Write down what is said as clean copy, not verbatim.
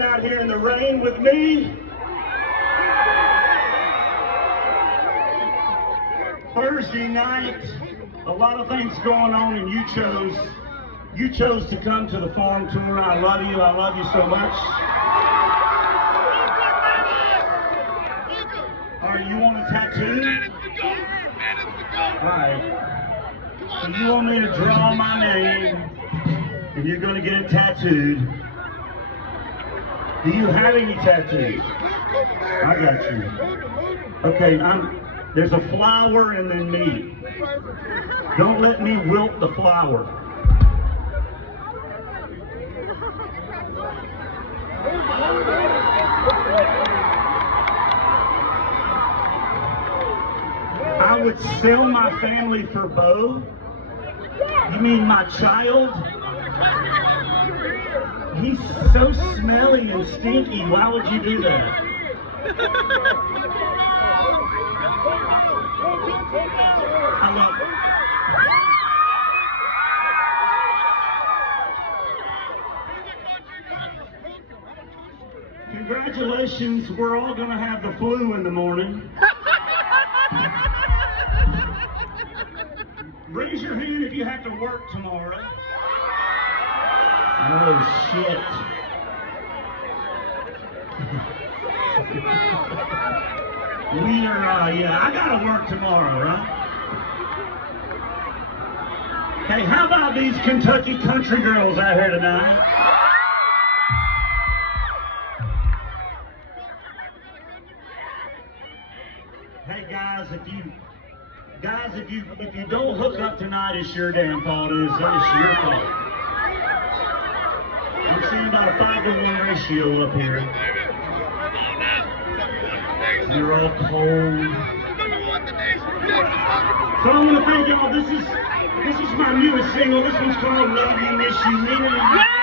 stand out here in the rain with me? Thursday night, a lot of things going on, and you chose to come to the farm tour. I love you so much. All right, you want a tattoo? All right. So you want me to draw my name, and you're going to get it tattooed. Do you have any tattoos? I got you. Okay, there's a flower and then me. Don't let me wilt the flower. I would sell my family for Bo? You mean my child? He's so smelly and stinky. Why would you do that? I love it. Congratulations, we're all going to have the flu in the morning. Raise your hand if you have to work tomorrow. Oh, shit. Yeah, I gotta work tomorrow, right? Hey, how about these Kentucky country girls out here tonight? Hey guys, if you don't hook up tonight, it's your damn fault. It's your fault. I'm seeing about a 5-to-1 ratio up here. You're all cold. So I want to thank y'all. This is my newest single. This one's called Love You, Miss You, Need You.